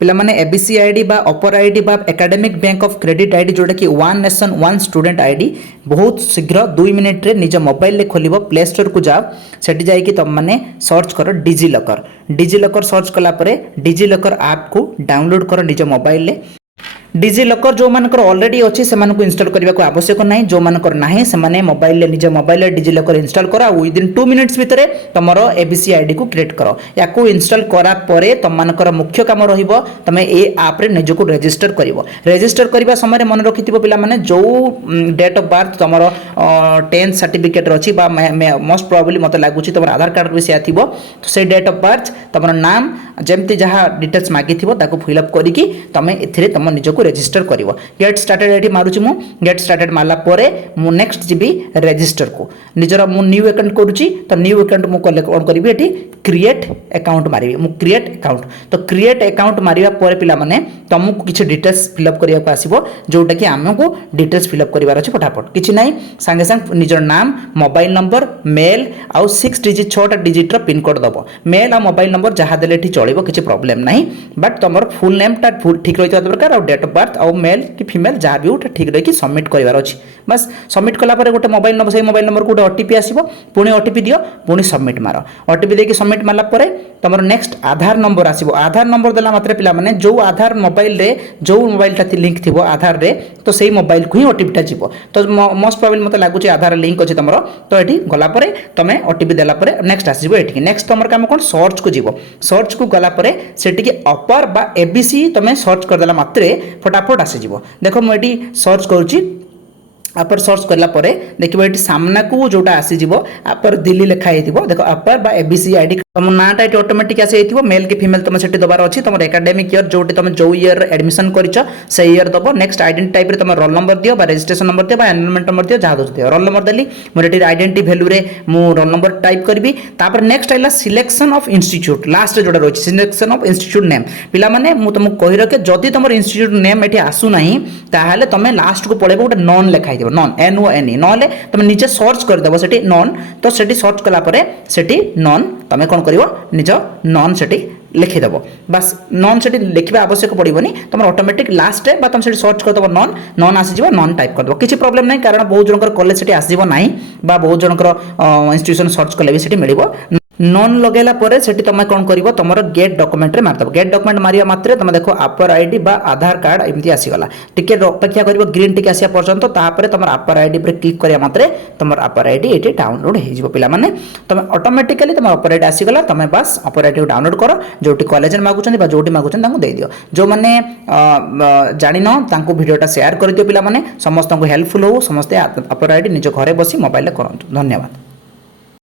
पिला माने ABC ID बा अपर आईडी बा academic bank of credit ID जोटा कि one nation one student ID बहुत शीघ्र 2 मिनिट रे निज मोबाइल रे खोलिबो प्ले स्टोर को जाओ सेठी जाई कि तुम माने सर्च करो डिजी लॉकर सर्च कला परे डिजी लॉकर ऐप को डाउनलोड करो निज मोबाइल रे डिजी लॉकर जो मानकर ऑलरेडी अच्छी से इंस्टॉल करने को आवश्यक नहीं जो मानकर नहीं से मोबाइल निज मोबाइल डिजी लॉकर इंस्टॉल करा विदिन 2 मिनिट्स भितर तुम एबीसी आईडी को क्रिएट करो या इंस्टॉल करा परे तुम मानकर मुख्य काम रहिबो तमे ए ऐप रे निज को रजिस्टर करबा समय मन रखिथिबो पिला माने जो डेट ऑफ बर्थ तुमर 10th सर्टिफिकेट अछि बा मोस्ट प्रोबेबली मते लागुची तुमर आधार कार्ड भी से थिबो तो से डेट ऑफ बर्थ तुमर नाम जेमति जहा डिटेल्स मागिथिबो ताको फिल अप करिकि तमे एथिरे तुम निज को रजिस्टर करिवो गेट स्टार्टेड एठी मारुची मु गेट स्टार्टेड मारला परे मु नेक्स्ट जीबी रजिस्टर को निजर मु न्यू अकाउंट करूची तो न्यू अकाउंट मु कोन करिवि एठी क्रिएट अकाउंट मारिवि मु क्रिएट अकाउंट तो क्रिएट अकाउंट मारिवा परे पिला माने तुमको किछि डिटेल्स फिल अप करिया को आसीबो जोटा कि हमको डिटेल्स फिल अप करिवार अछि फटाफट किछि नाही संगे संग निजर नाम मोबाइल नंबर मेल आ 6 डिजिट 6 डिजिट रो पिन कोड दबो मेल आ मोबाइल नंबर जहा देले एठी चलिबो किछि प्रॉब्लम नाही बट तुमर फुल नेम टा फुल ठीक रहितो दरकार आ डेट ऑफ बर्थ आ मेल कि फीमेल जहाँ भी उठे ठीक रही सबमिट करार अच्छी बस सबमिट कलापर गोटे मोबाइल नंबर से मोबाइल नंबर को गोटे ओटीपी आसो पुणी ओटीपी दियो पुणी सबमिट मार ओटीपी देके सबमिट मारला परे तुम नेक्स्ट आधार नंबर आसो आधार नंबर देला मात्र पिला माने जो आधार मोबाइल रे जो मोबाइल टा लिंक थी आधार रे तो सही मोबाइल को ही ओटीपी टा जीवो तो मोस्ट प्रोबेबली मते लागुच आधार लिंक अच्छे तुम तो ये गला तुम ओटीपी देला परे नेक्स्ट आसो ये नेक्स्ट तुम काम कौन सर्च को जीवो सर्च को गला परे सेटिके अपर बा एबीसी तुम सर्च करदेला मात्रे फटाफट आसीଯିव देख मुझे सर्च करुच्ची अपर सर्च करला परे देखिबो एटी सामना को जोटा आसीजिवो अपर दिल्ली लिखा हेतिबो देखो अपर बा एबीसी आईडी तुम नाटा एटी ऑटोमेटिक आसी हेतिबो मेल के फीमेल तुम सेठी दबार अछि तुम एकेडमिक ईयर जोटी तुम जो ईयर एडमिशन करिचो से ईयर दबो नेक्स्ट आइडेंटिटी टाइप रे तुम रोल नंबर दियो बा रजिस्ट्रेशन नंबर दियो बा एनरोलमेंट नंबर दियो जहा दियो रोल नंबर देली मोर आइडेंटिटी वैल्यू रे मु रोल नंबर टाइप करबी तापर नेक्स्ट आइला सिलेक्शन ऑफ इंस्टीट्यूट लास्ट जोटा रोच सिलेक्शन ऑफ इंस्टीट्यूट नेम पिला माने मु तुमको कहि रखे जदी तुम इंस्टीट्यूट नेम एठी आसु नाही ताहाले तुम लास्ट को पळेबो गोटे नॉन लिखा हेतिबो नॉन एन ओ एन ई नले तुम निजे सर्च कर देबो सेठी नॉन तो सेठी सर्च कला परे सेठी नॉन तुम कोन करिवो निज नॉन सेठी लिखि देबो बस नॉन सेठी लिखिबा आवश्यक पड़िबोनी तुम ऑटोमेटिक लास्ट रे बा तुम सेठी सर्च कर देबो नॉन नॉन आसी जिवो नॉन टाइप कर देबो किछि प्रॉब्लम नाही कारण बहुत जनकर कॉलेज सेठी आसीबो नाही बा बहुत जनकर इंस्टीट्यूशन सर्च करले भी सेठी मिलिबो नॉन लगेला परे सेठी तुम कौन करिवो तुमर गेट डॉक्यूमेंट रे मारदबो गेट डॉक्यूमेंट मारिया मात्रे तुम देखो अपर आईडी बा आधार कार्ड एमती आसीगला टिके अपेक्षा करिवो ग्रीन टिके आसिया पर्यंत तापरे तुम अपर आईडी पर क्लिक करिया मात्रे तुमर अपर आईडी एटी डाउनलोड हे जिवो पिला माने तुम ऑटोमेटिकली तुम अपर आईडी आसीगला तुम बस अपर आईडी को डाउनलोड करो जोटी कॉलेज रे मागुचंदी बा जोटी मागुचंदी तांको दे दियो जो माने जानिनो तांको वीडियोटा शेयर कर दियो पिला माने समस्त को हेल्पफुल हो समस्त अपर आईडी निज घरे बसी मोबाइल रे करंतु धन्यवाद।